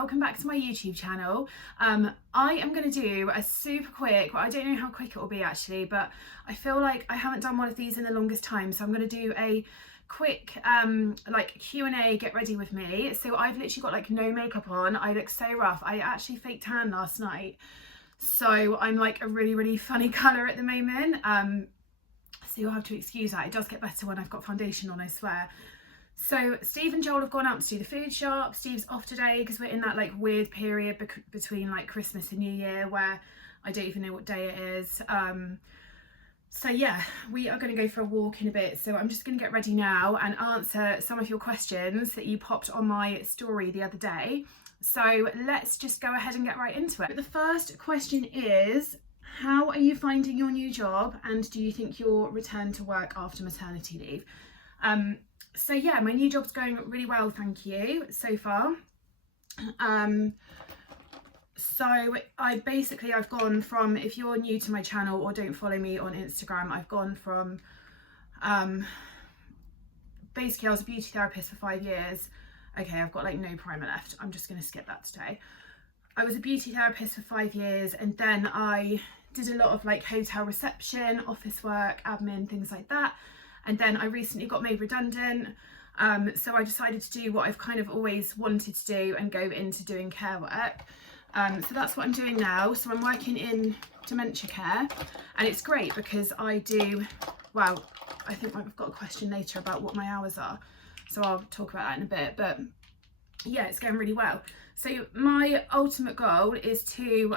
welcome back to my YouTube channel. I am going to do a super quick, well, I don't know how quick it will be actually, but I feel like I haven't done one of these in the longest time, so I'm going to do a quick like Q&A, get ready with me. So I've literally got like no makeup on, I look so rough. I actually fake tan last night, so I'm like a really funny colour at the moment, so you'll have to excuse that. It does get better when I've got foundation on, I swear. So Steve and Joel have gone out to do the food shop. Steve's off today because we're in that like weird period between like Christmas and New Year where I don't even know what day it is. So yeah, we are going to go for a walk in a bit. So I'm just going to get ready now and answer some of your questions that you popped on my story the other day. So let's just go ahead and get right into it. The first question is, how are you finding your new job and do you think you'll return to work after maternity leave? So yeah, my new job's going really well, thank you, so far. So I've gone from, if you're new to my channel or don't follow me on Instagram, I've gone from, basically I was a beauty therapist for 5 years. Okay, I've got like no primer left. I'm just going to skip that today. I was a beauty therapist for 5 years and then I did a lot of like hotel reception, office work, admin, things like that. And then I recently got made redundant, so I decided to do what I've kind of always wanted to do and go into doing care work. So that's what I'm doing now. So I'm working in dementia care and it's great because I do, well, I think I've got a question later about what my hours are, so I'll talk about that in a bit, but yeah, it's going really well. So my ultimate goal is to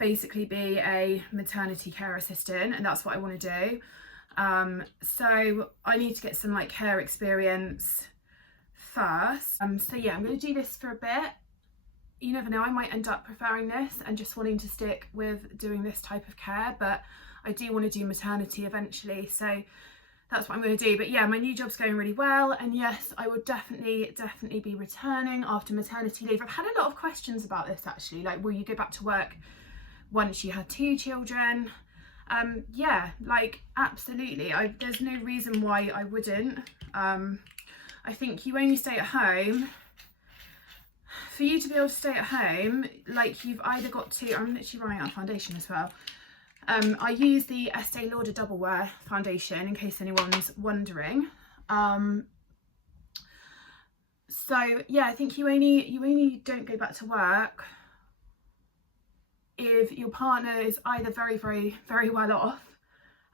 basically be a maternity care assistant, and that's what I want to do. So I need to get some like care experience first. So yeah, I'm going to do this for a bit. You never know, I might end up preferring this and just wanting to stick with doing this type of care, but I do want to do maternity eventually, so that's what I'm going to do. But yeah, my new job's going really well, and yes, I would definitely be returning after maternity leave. I've had a lot of questions about this actually, like, will you go back to work once you had 2 children? Yeah, like absolutely. There's no reason why I wouldn't. I think you only stay at home, for you to be able to stay at home, like you've either got to, I'm literally running out of foundation as well. I use the Estee Lauder Double Wear foundation in case anyone's wondering. So yeah, I think you only don't go back to work if your partner is either very well off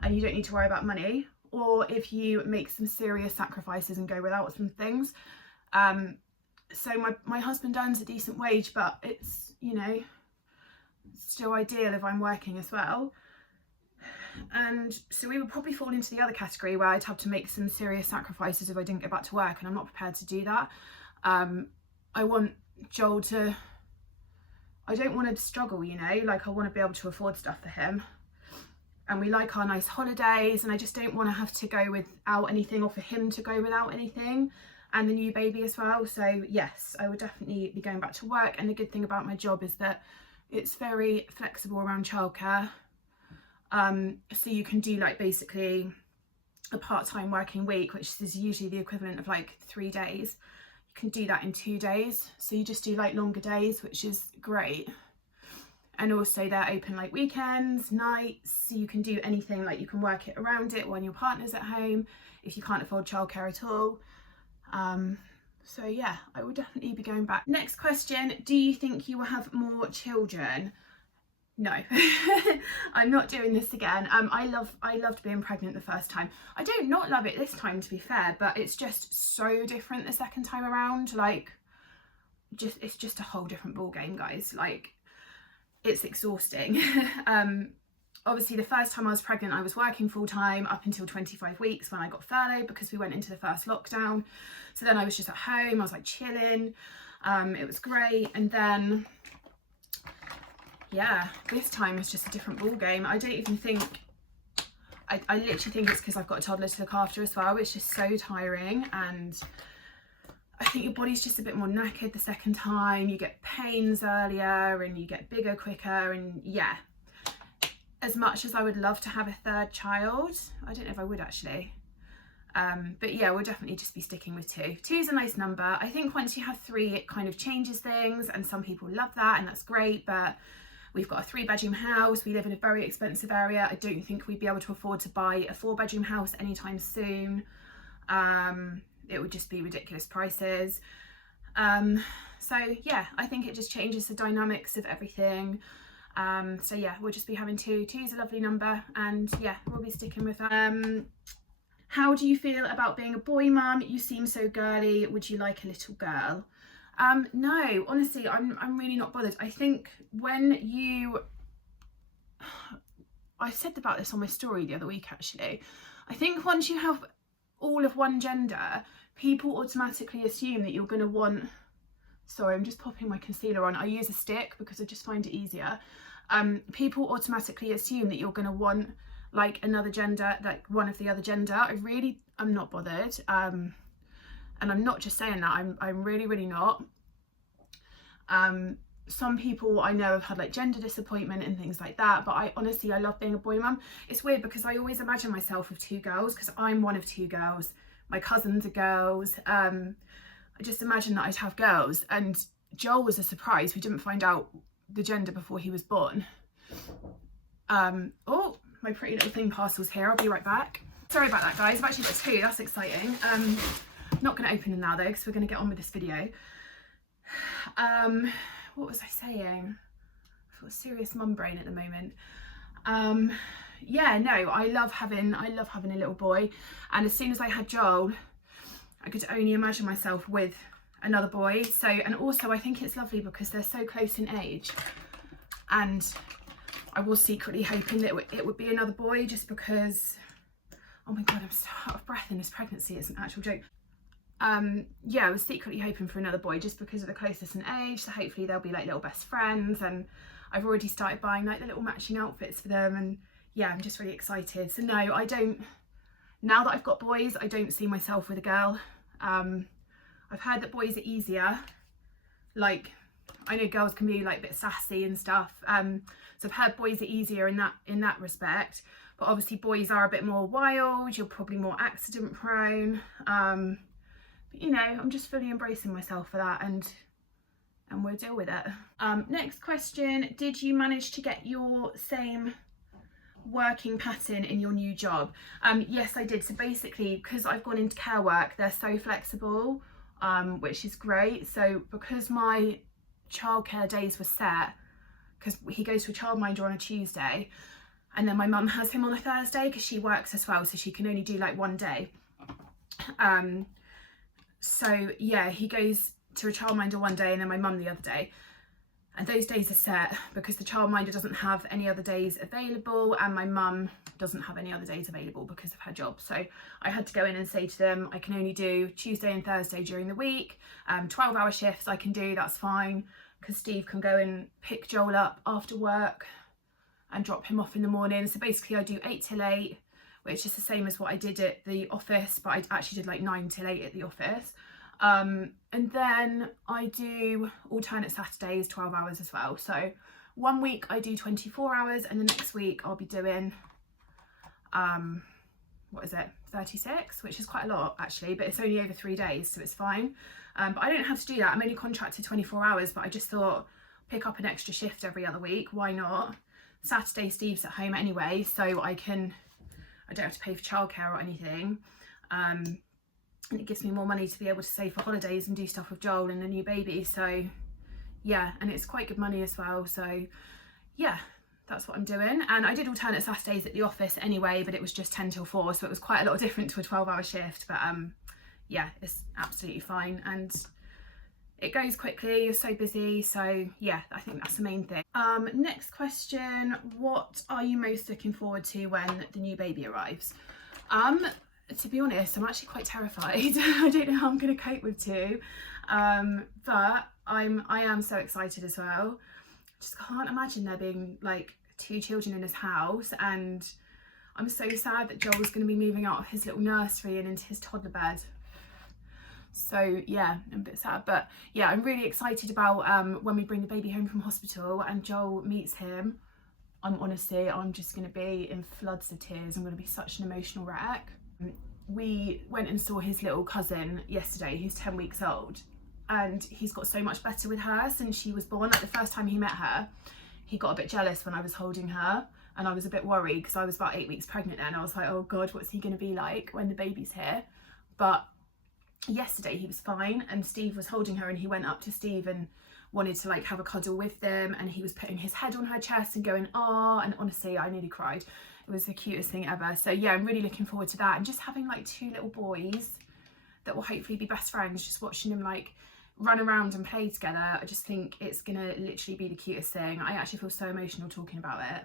and you don't need to worry about money, or if you make some serious sacrifices and go without some things. So my husband earns a decent wage, but it's, you know, still ideal if I'm working as well. And so we would probably fall into the other category where I'd have to make some serious sacrifices if I didn't get back to work, and I'm not prepared to do that. I want Joel to, I don't want to struggle, you know, like I want to be able to afford stuff for him. And we like our nice holidays, and I just don't want to have to go without anything, or for him to go without anything, and the new baby as well. So yes, I would definitely be going back to work. And the good thing about my job is that it's very flexible around childcare. So you can do like basically a part-time working week, which is usually the equivalent of like 3 days. You can do that in 2 days, so you just do like longer days, which is great. And also they're open like weekends, nights, so you can do anything, like you can work it around it when your partner's at home if you can't afford childcare at all. So yeah, I will definitely be going back. Next question, do you think you will have more children? No. I'm not doing this again. I loved being pregnant the first time. I don't not love it this time, to be fair, but it's just so different the second time around. Like, it's just a whole different ball game, guys. Like, it's exhausting. Obviously the first time I was pregnant, I was working full time up until 25 weeks when I got furloughed because we went into the first lockdown. So then I was just at home, I was like chilling. It was great. And then yeah, this time it's just a different ball game. I don't even think, I literally think it's because I've got a toddler to look after as well. It's just so tiring, and I think your body's just a bit more knackered the second time. You get pains earlier and you get bigger quicker, and yeah. As much as I would love to have a third child, I don't know if I would actually. But yeah, we'll definitely just be sticking with 2. 2 is a nice number. I think once you have 3, it kind of changes things, and some people love that, and that's great, but we've got a 3-bedroom house. We live in a very expensive area. I don't think we'd be able to afford to buy a 4-bedroom house anytime soon. It would just be ridiculous prices. So yeah, I think it just changes the dynamics of everything. So yeah, we'll just be having 2. 2 is a lovely number, and yeah, we'll be sticking with that. How do you feel about being a boy mum? You seem so girly. Would you like a little girl? No, honestly, I'm really not bothered. I think when you, I said about this on my story the other week actually, I think once you have all of one gender, people automatically assume that you're going to want, sorry, I'm just popping my concealer on. I use a stick because I just find it easier. People automatically assume that you're going to want like another gender, like one of the other gender. I'm not bothered. And I'm not just saying that, I'm really not. Some people I know have had like gender disappointment and things like that, but I love being a boy mum. It's weird because I always imagine myself with 2 girls, because I'm one of 2 girls. My cousins are girls. I just imagine that I'd have girls, and Joel was a surprise. We didn't find out the gender before he was born. Oh, my pretty little thing parcel's here. I'll be right back. Sorry about that, guys. I've actually got 2. That's exciting. Not going to open them now though, because we're going to get on with this video. What was I saying? I've got a serious mum brain at the moment. Yeah, no, I love having a little boy, and as soon as I had Joel, I could only imagine myself with another boy. So, and also I think it's lovely because they're so close in age, and I was secretly hoping that it would be another boy, just because, oh my god, I'm so out of breath in this pregnancy, it's an actual joke. Yeah, I was secretly hoping for another boy just because of the closeness in age, so hopefully they'll be like little best friends, and I've already started buying like the little matching outfits for them, and yeah, I'm just really excited. So no, I don't, now that I've got boys, I don't see myself with a girl. I've heard that boys are easier, like I know girls can be like a bit sassy and stuff, so I've heard boys are easier in that respect, but obviously boys are a bit more wild, you're probably more accident prone. But you know, I'm just fully embracing myself for that, and we'll deal with it. Next question, did you manage to get your same working pattern in your new job? Yes, I did. So basically, because I've gone into care work, they're so flexible, which is great. So because my childcare days were set, because he goes to a childminder on a Tuesday, and then my mum has him on a Thursday because she works as well, so she can only do like one day. So yeah, he goes to a childminder one day and then my mum the other day, and those days are set because the childminder doesn't have any other days available, and my mum doesn't have any other days available because of her job. So I had to go in and say to them, I can only do Tuesday and Thursday during the week. 12-hour shifts I can do, that's fine, because Steve can go and pick Joel up after work and drop him off in the morning. So basically I do 8 till 8, which is the same as what I did at the office, but I actually did like 9 till 8 at the office. And then I do alternate Saturdays, 12 hours as well. So one week I do 24 hours and the next week I'll be doing, what is it, 36, which is quite a lot actually, but it's only over 3 days, so it's fine. But I don't have to do that. I'm only contracted 24 hours, but I just thought pick up an extra shift every other week. Why not? Saturday Steve's at home anyway, so I don't have to pay for childcare or anything. And it gives me more money to be able to save for holidays and do stuff with Joel and the new baby. So yeah, and it's quite good money as well. So yeah, that's what I'm doing. And I did alternate Saturdays at the office anyway, but it was just 10 till 4, so it was quite a lot different to a 12-hour shift. But yeah, it's absolutely fine, and it goes quickly, you're so busy. So yeah, I think that's the main thing. Next question, what are you most looking forward to when the new baby arrives? To be honest, I'm actually quite terrified. I don't know how I'm going to cope with 2, but I am so excited as well. Just can't imagine there being like 2 children in his house, and I'm so sad that Joel's going to be moving out of his little nursery and into his toddler bed. So yeah, I'm a bit sad, but yeah, I'm really excited about when we bring the baby home from hospital and Joel meets him. I'm just going to be in floods of tears. I'm going to be such an emotional wreck. we went and saw his little cousin yesterday, who's 10 weeks old, and he's got so much better with her since she was born. Like the first time he met her, he got a bit jealous when I was holding her, and I was a bit worried because I was about 8 weeks pregnant then. I was like, oh God, what's he going to be like when the baby's here? But yesterday he was fine, and Steve was holding her, and he went up to Steve and wanted to like have a cuddle with them, and he was putting his head on her chest and going, ah, and honestly, I nearly cried. It was the cutest thing ever. So yeah, I'm really looking forward to that, and just having like 2 little boys that will hopefully be best friends, just watching them like run around and play together. I just think it's gonna literally be the cutest thing. I actually feel so emotional talking about it.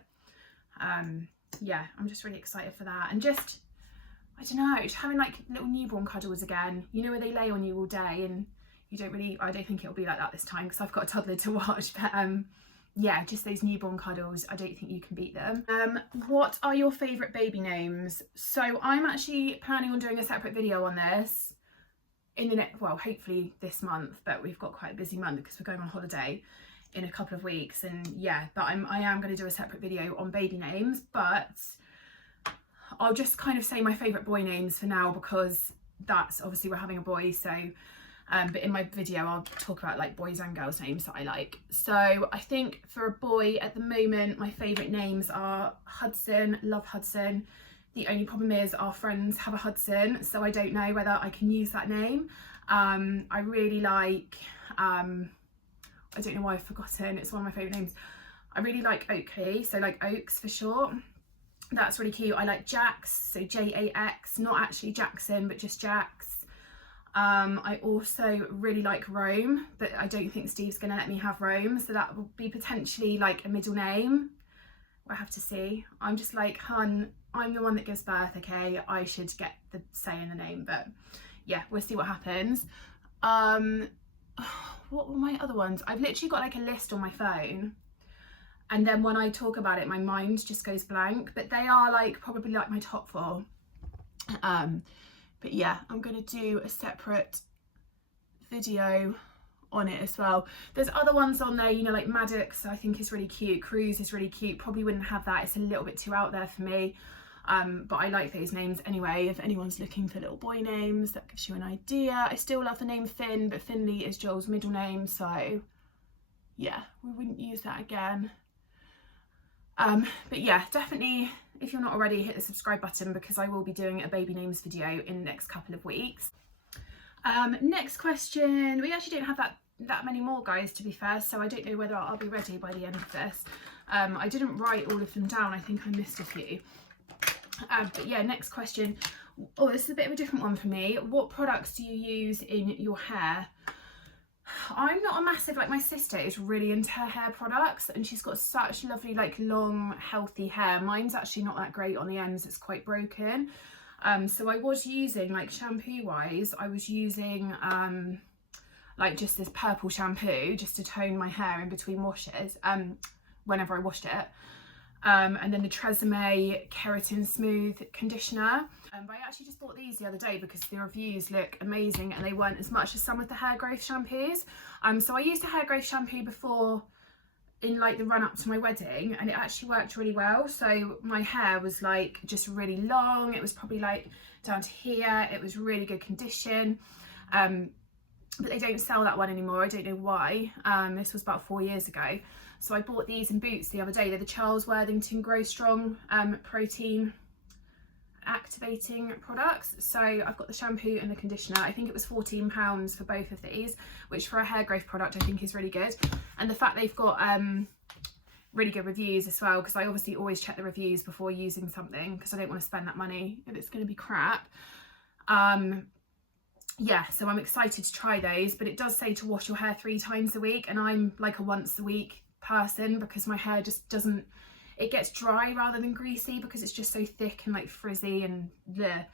Yeah, I'm just really excited for that, and just, I don't know, just having like little newborn cuddles again, you know, where they lay on you all day, and you don't really, I don't think it'll be like that this time because I've got a toddler to watch, but yeah, just those newborn cuddles, I don't think you can beat them. What are your favourite baby names? So I'm actually planning on doing a separate video on this in the next, well, hopefully this month, but we've got quite a busy month because we're going on holiday in a couple of weeks, and yeah, but I am going to do a separate video on baby names, but I'll just kind of say my favourite boy names for now, because that's obviously, we're having a boy, so but in my video I'll talk about like boys and girls names that I like. So I think for a boy at the moment, my favourite names are Hudson. Love Hudson. The only problem is our friends have a Hudson, so I don't know whether I can use that name. I really like, I don't know why I've forgotten, it's one of my favourite names. I really like Oakley, so like Oaks for short. That's really cute. I like Jax, so Jax, not actually Jackson, but just Jax. I also really like Rome, but I don't think Steve's going to let me have Rome, so that will be potentially like a middle name. We'll have to see. I'm just like, hun, I'm the one that gives birth, okay? I should get the say in the name, but yeah, we'll see what happens. What were my other ones? I've literally got like a list on my phone, and then when I talk about it, my mind just goes blank, but they are like probably like my top 4. But yeah, I'm gonna do a separate video on it as well. There's other ones on there, you know, like Maddox I think is really cute, Cruz is really cute, probably wouldn't have that, it's a little bit too out there for me. But I like those names anyway. If anyone's looking for little boy names, that gives you an idea. I still love the name Finn, but Finley is Joel's middle name, so yeah, we wouldn't use that again. But yeah, definitely, if you're not already, hit the subscribe button, because I will be doing a baby names video in the next couple of weeks. Next question. We actually don't have that many more, guys, to be fair, so I don't know whether I'll be ready by the end of this. I didn't write all of them down, I think I missed a few. But yeah, next question. Oh, this is a bit of a different one for me. What products do you use in your hair? I'm not a massive, like my sister is really into her hair products, and she's got such lovely like long healthy hair. Mine's actually not that great on the ends, it's quite broken. So I was using, like shampoo wise, I was using like just this purple shampoo just to tone my hair in between washes, whenever I washed it. And then the Tresemme Keratin Smooth Conditioner. But I actually just bought these the other day because the reviews look amazing and they weren't as much as some of the hair growth shampoos. So I used a hair growth shampoo before in like the run up to my wedding, and it actually worked really well. So my hair was like just really long. It was probably like down to here. It was really good condition. But they don't sell that one anymore. I don't know why. This was about 4 years ago. So I bought these in Boots the other day. They're the Charles Worthington Grow Strong protein activating products. So I've got the shampoo and the conditioner. I think it was £14 for both of these, which for a hair growth product I think is really good. And the fact they've got really good reviews as well, because I obviously always check the reviews before using something because I don't want to spend that money if it's going to be crap. Yeah, so I'm excited to try those, but it does say to wash your hair 3 times a week, and I'm like a once a week person because my hair just doesn't, it gets dry rather than greasy because it's just so thick and like frizzy and bleh.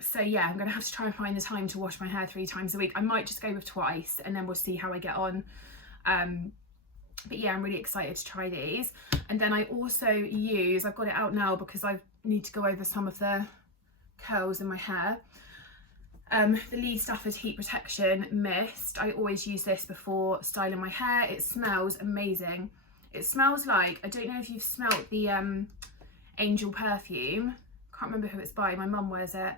So yeah, I'm gonna have to try and find the time to wash my hair 3 times a week. I might just go with twice and then we'll see how I get on. But yeah, I'm really excited to try these. And then I also use, I've got it out now because I need to go over some of the curls in my hair. The Lee Stafford Heat Protection Mist. I always use this before styling my hair. It smells amazing. It smells like, I don't know if you've smelt the Angel perfume. can't remember who it's by, my mum wears it.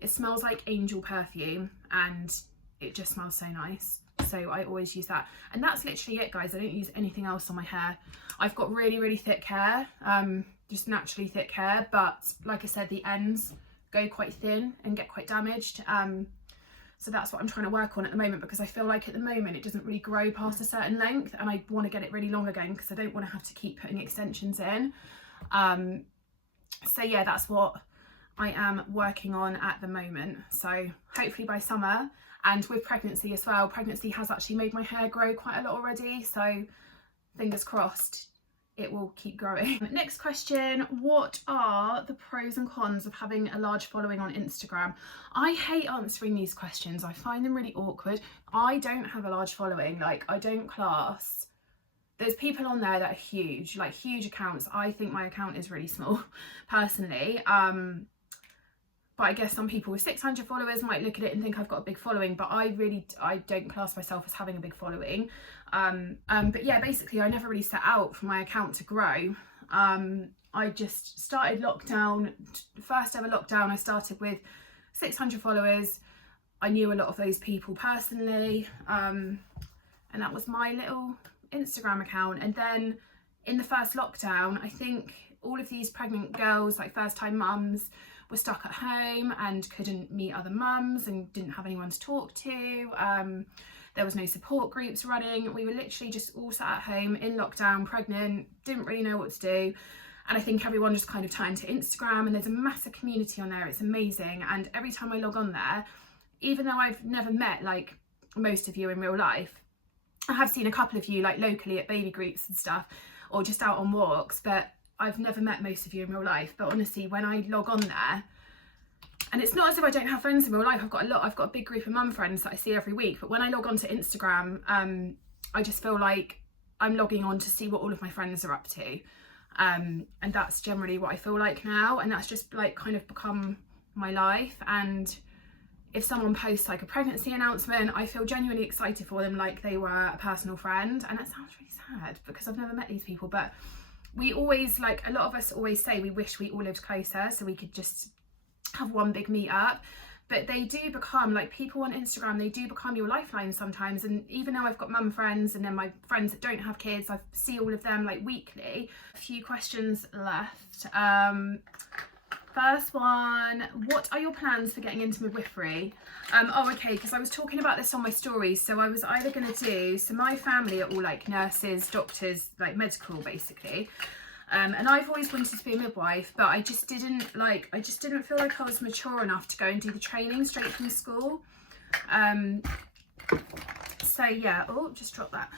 It smells like angel perfume and it just smells so nice. So I always use that. And that's literally it, guys. I don't use anything else on my hair. I've got really, really thick hair, just naturally thick hair. But like I said, the ends go quite thin and get quite damaged. So that's what I'm trying to work on at the moment, because I feel like at the moment it doesn't really grow past a certain length, and I want to get it really long again because I don't want to have to keep putting extensions in. So yeah, that's what I am working on at the moment. So hopefully by summer, and with pregnancy as well, pregnancy has actually made my hair grow quite a lot already, so fingers crossed it will keep growing. Next question, what are the pros and cons of having a large following on Instagram? I hate answering these questions. I find them really awkward. I don't have a large following. Like, I don't class. There's people on there that are huge, like huge accounts. I think my account is really small personally. But I guess some people with 600 followers might look at it and think I've got a big following, but I don't class myself as having a big following. But yeah, basically I never really set out for my account to grow. I just started lockdown, first ever lockdown, I started with 600 followers. I knew a lot of those people personally, and that was my little Instagram account. And then in the first lockdown, I think all of these pregnant girls, like first time mums, were stuck at home and couldn't meet other mums and didn't have anyone to talk to. There was no support groups running. We were literally just all sat at home in lockdown, pregnant, didn't really know what to do. And I think everyone just kind of turned to Instagram, and there's a massive community on there. It's amazing. And every time I log on there, even though I've never met like most of you in real life, I have seen a couple of you like locally at baby groups and stuff, or just out on walks, but I've never met most of you in real life. But honestly, when I log on there, and it's not as if I don't have friends in real life, I've got a big group of mum friends that I see every week, but when I log on to Instagram, I just feel like I'm logging on to see what all of my friends are up to. And that's generally what I feel like now, and that's just like kind of become my life. And if someone posts like a pregnancy announcement, I feel genuinely excited for them, like they were a personal friend. And that sounds really sad because I've never met these people, but we always, like a lot of us always say we wish we all lived closer so we could just have one big meet up. But they do become, like, people on Instagram, they do become your lifeline sometimes. And even though I've got mum friends and then my friends that don't have kids, I see all of them like weekly. A few questions left. First one, what are your plans for getting into midwifery? Okay, because I was talking about this on my stories. So I was either going to do, so my family are all like nurses, doctors, like medical basically. And I've always wanted to be a midwife, but I just didn't feel like I was mature enough to go and do the training straight from school. So yeah, oh, just dropped that.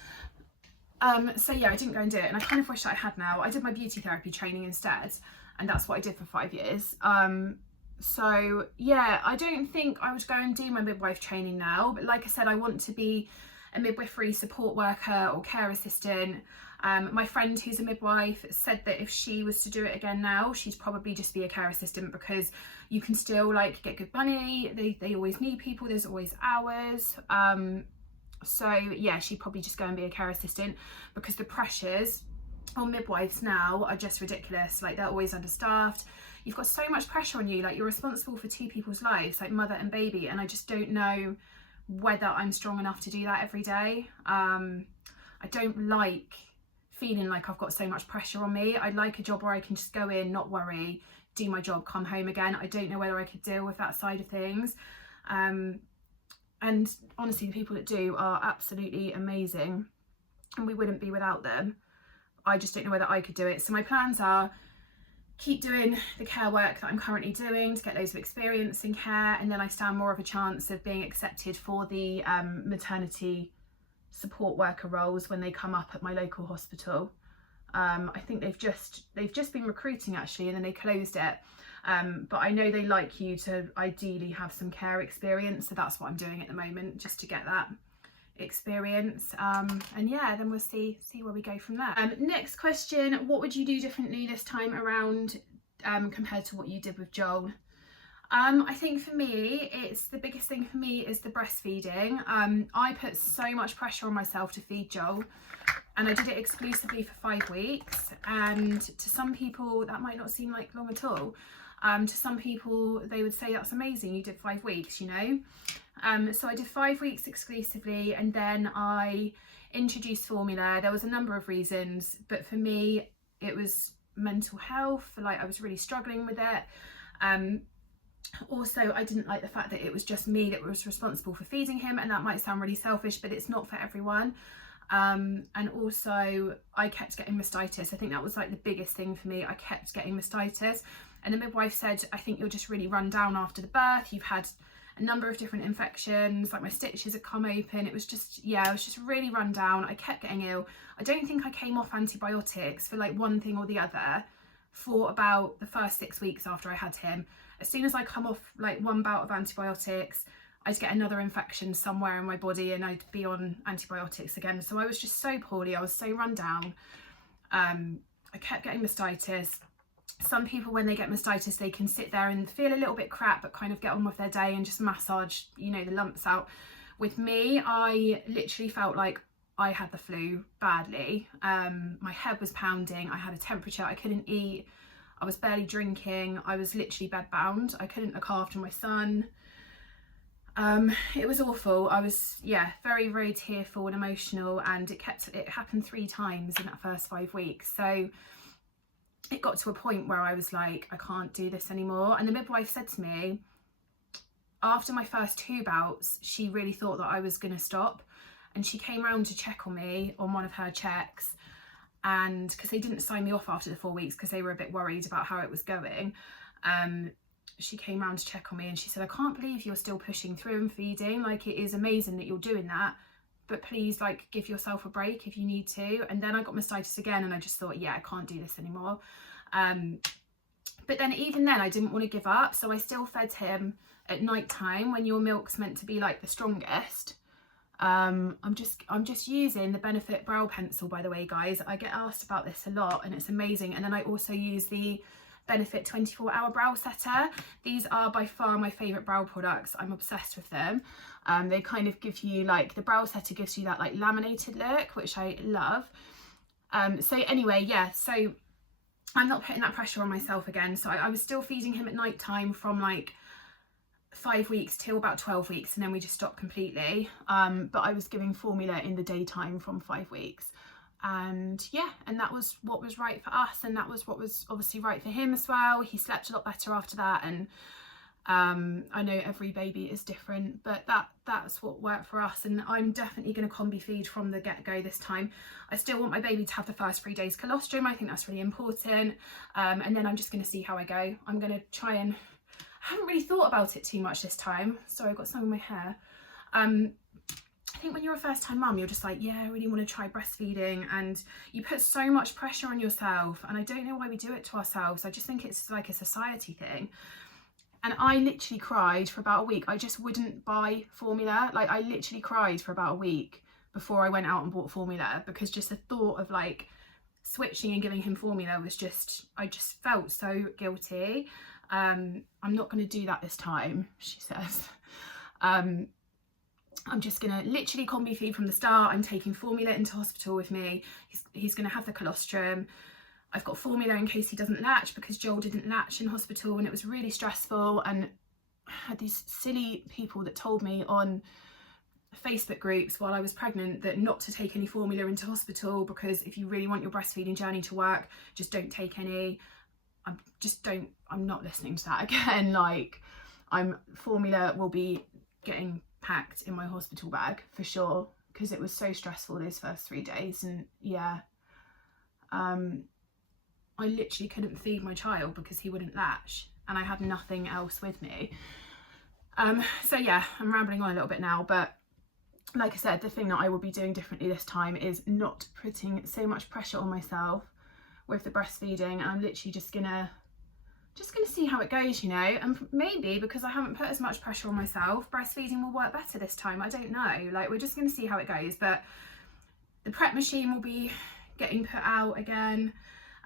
So yeah, I didn't go and do it, and I kind of wish that I had now. I did my beauty therapy training instead, and that's what I did for 5 years. So yeah, I don't think I would go and do my midwife training now, but like I said, I want to be a midwifery support worker or care assistant. My friend who's a midwife said that if she was to do it again now, she'd probably just be a care assistant, because you can still like get good money. They always need people, there's always hours. So yeah, she'd probably just go and be a care assistant, because the pressures on midwives now are just ridiculous. Like, they're always understaffed. You've got so much pressure on you, like you're responsible for 2 people's lives, like mother and baby, and I just don't know whether I'm strong enough to do that every day. I don't like feeling like I've got so much pressure on me. I'd like a job where I can just go in, not worry, do my job, come home again. I don't know whether I could deal with that side of things. And honestly, the people that do are absolutely amazing, and we wouldn't be without them. I just don't know whether I could do it. So my plans are keep doing the care work that I'm currently doing to get loads of experience in care, and then I stand more of a chance of being accepted for the maternity support worker roles when they come up at my local hospital. I think they've just been recruiting actually, and then they closed it. But I know they like you to ideally have some care experience, so that's what I'm doing at the moment, just to get that experience. And yeah, then we'll see where we go from there. Next question, what would you do differently this time around compared to what you did with Joel? I think for me, the biggest thing for me is the breastfeeding. I put so much pressure on myself to feed Joel. and I did it exclusively for 5 weeks. And to some people that might not seem like long at all. To some people they would say that's amazing, you did 5 weeks, you know. So I did 5 weeks exclusively, and then I introduced formula. There was a number of reasons, but for me it was mental health. Like, I was really struggling with it. Also, I didn't like the fact that it was just me that was responsible for feeding him, and that might sound really selfish, but it's not for everyone. And also I kept getting mastitis. I think that was like the biggest thing for me. I kept getting mastitis, and the midwife said, I think you're just really run down after the birth. You've had a number of different infections, like my stitches had come open. It was just, yeah, I was just really run down. I kept getting ill. I don't think I came off antibiotics for like one thing or the other for about the first 6 weeks after I had him. As soon as I come off like one bout of antibiotics, I'd get another infection somewhere in my body and I'd be on antibiotics again. So I was just so poorly. I was so run down. I kept getting mastitis. Some people, when they get mastitis, they can sit there and feel a little bit crap, but kind of get on with their day and just massage, you know, the lumps out. With me, I literally felt like I had the flu badly. My head was pounding. I had a temperature. I couldn't eat. I was barely drinking. I was literally bedbound. I couldn't look after my son. It was awful. I was, yeah, very, very tearful and emotional, and it happened 3 times in that first 5 weeks. So it got to a point where I was like, I can't do this anymore. And the midwife said to me, after my first 2 bouts, she really thought that I was going to stop. And she came round to check on me on one of her checks. And because they didn't sign me off after the 4 weeks because they were a bit worried about how it was going, she came round to check on me, and she said, I can't believe you're still pushing through and feeding. Like, it is amazing that you're doing that, but please, like, give yourself a break if you need to. And then I got mastitis again, and I just thought, yeah, I can't do this anymore. But then even then I didn't want to give up, so I still fed him at night time when your milk's meant to be like the strongest. I'm just using the Benefit brow pencil, by the way, guys. I get asked about this a lot and it's amazing. And then I also use the Benefit 24-hour brow setter. These are by far my favourite brow products. I'm obsessed with them. They kind of give you, like, the brow setter gives you that like laminated look, which I love. So anyway, yeah, so I'm not putting that pressure on myself again. So I was still feeding him at night time from like 5 weeks till about 12 weeks, and then we just stopped completely. But I was giving formula in the daytime from 5 weeks. And yeah, and that was what was right for us, and that was what was obviously right for him as well. He slept a lot better after that, and I know every baby is different, but that's what worked for us. And I'm definitely going to combi feed from the get-go this time. I still want my baby to have the first 3 days colostrum. I think that's really important. And then I'm just going to see how I go. I'm going to try and, I haven't really thought about it too much this time. Sorry, I've got some in my hair. I think when you're a first-time mum, you're just like, yeah, I really want to try breastfeeding, and you put so much pressure on yourself, and I don't know why we do it to ourselves. I just think it's like a society thing. And I literally cried for about a week. I just wouldn't buy formula. Like, I literally cried for about a week before I went out and bought formula, because just the thought of like switching and giving him formula was just, I just felt so guilty. I'm not going to do that this time, she says. I'm just going to literally combi feed from the start. I'm taking formula into hospital with me. He's going to have the colostrum. I've got formula in case he doesn't latch, because Joel didn't latch in hospital and it was really stressful. And I had these silly people that told me on Facebook groups while I was pregnant that not to take any formula into hospital, because if you really want your breastfeeding journey to work, just don't take any. I'm not listening to that again. Like, formula will be getting packed in my hospital bag for sure, because it was so stressful those first 3 days. And yeah, I literally couldn't feed my child because he wouldn't latch, and I had nothing else with me. So yeah, I'm rambling on a little bit now, but like I said, the thing that I will be doing differently this time is not putting so much pressure on myself with the breastfeeding. I'm literally just gonna see how it goes, you know. And maybe because I haven't put as much pressure on myself, breastfeeding will work better this time. I don't know, like, we're just gonna see how it goes. But the prep machine will be getting put out again.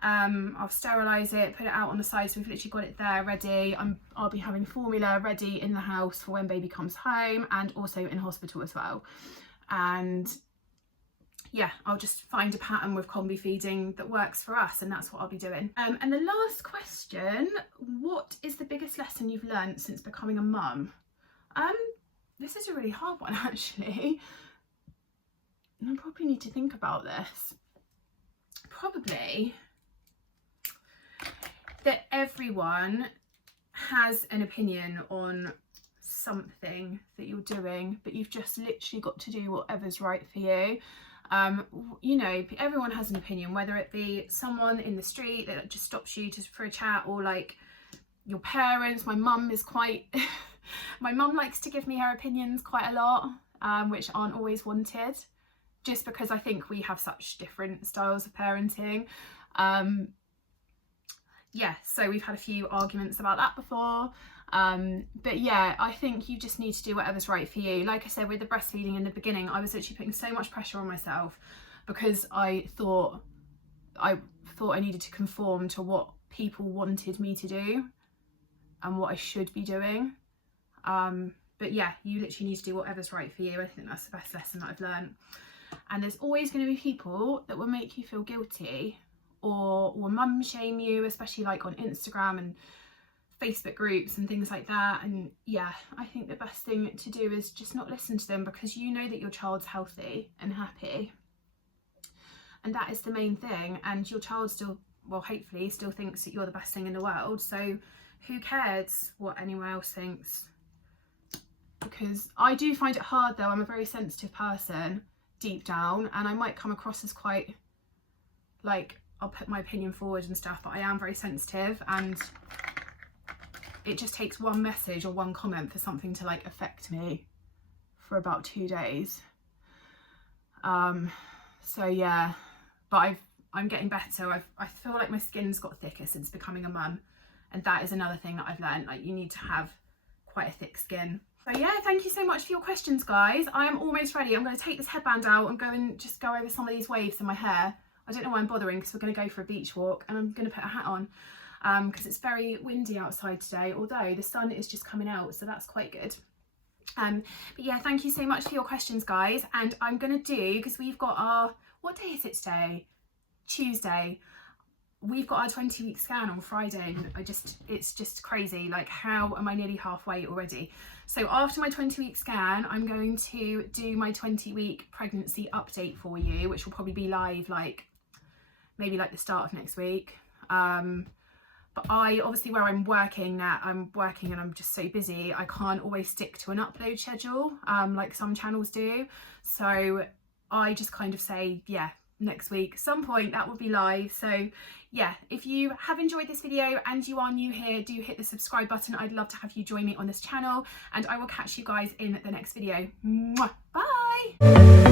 I'll sterilise it, put it out on the side, so we've literally got it there ready. I'll be having formula ready in the house for when baby comes home, and also in hospital as well. And yeah, I'll just find a pattern with combi feeding that works for us, and that's what I'll be doing. And the last question, what is the biggest lesson you've learned since becoming a mum? This is a really hard one, actually. I probably need to think about this. Probably that everyone has an opinion on something that you're doing, but you've just literally got to do whatever's right for you. You know, everyone has an opinion, whether it be someone in the street that just stops you for a chat, or like your parents. My mum is quite my mum likes to give me her opinions quite a lot, which aren't always wanted, just because I think we have such different styles of parenting. Yeah, so we've had a few arguments about that before. But yeah, I think you just need to do whatever's right for you. Like I said, with the breastfeeding in the beginning, I was actually putting so much pressure on myself because I thought I needed to conform to what people wanted me to do and what I should be doing. But yeah, you literally need to do whatever's right for you. I think that's the best lesson that I've learned. And there's always going to be people that will make you feel guilty or mum shame you, especially like on Instagram and Facebook groups and things like that. And yeah, I think the best thing to do is just not listen to them, because you know that your child's healthy and happy, and that is the main thing. And your child still, well, hopefully still thinks that you're the best thing in the world, so who cares what anyone else thinks? Because I do find it hard though. I'm a very sensitive person deep down, and I might come across as quite like, I'll put my opinion forward and stuff, but I am very sensitive, and it just takes one message or one comment for something to like affect me for about 2 days. So yeah, but I'm getting better. I feel like my skin's got thicker since becoming a mum, and that is another thing that I've learned, like you need to have quite a thick skin. So yeah, thank you so much for your questions, guys. I am almost ready. I'm going to take this headband out and go and just go over some of these waves in my hair. I don't know why I'm bothering, because we're going to go for a beach walk, and I'm going to put a hat on because it's very windy outside today, although the sun is just coming out, so that's quite good. But yeah, thank you so much for your questions, guys. And I'm going to do, because we've got our, what day is it today? Tuesday. We've got our 20-week scan on Friday, and it's just crazy. Like, how am I nearly halfway already? So after my 20-week scan, I'm going to do my 20-week pregnancy update for you, which will probably be live like maybe like the start of next week. But I obviously, where I'm working now, and I'm just so busy, I can't always stick to an upload schedule like some channels do. So I just kind of say, yeah, next week some point that will be live. So yeah, if you have enjoyed this video and you are new here, do hit the subscribe button. I'd love to have you join me on this channel, and I will catch you guys in the next video. Mwah! Bye.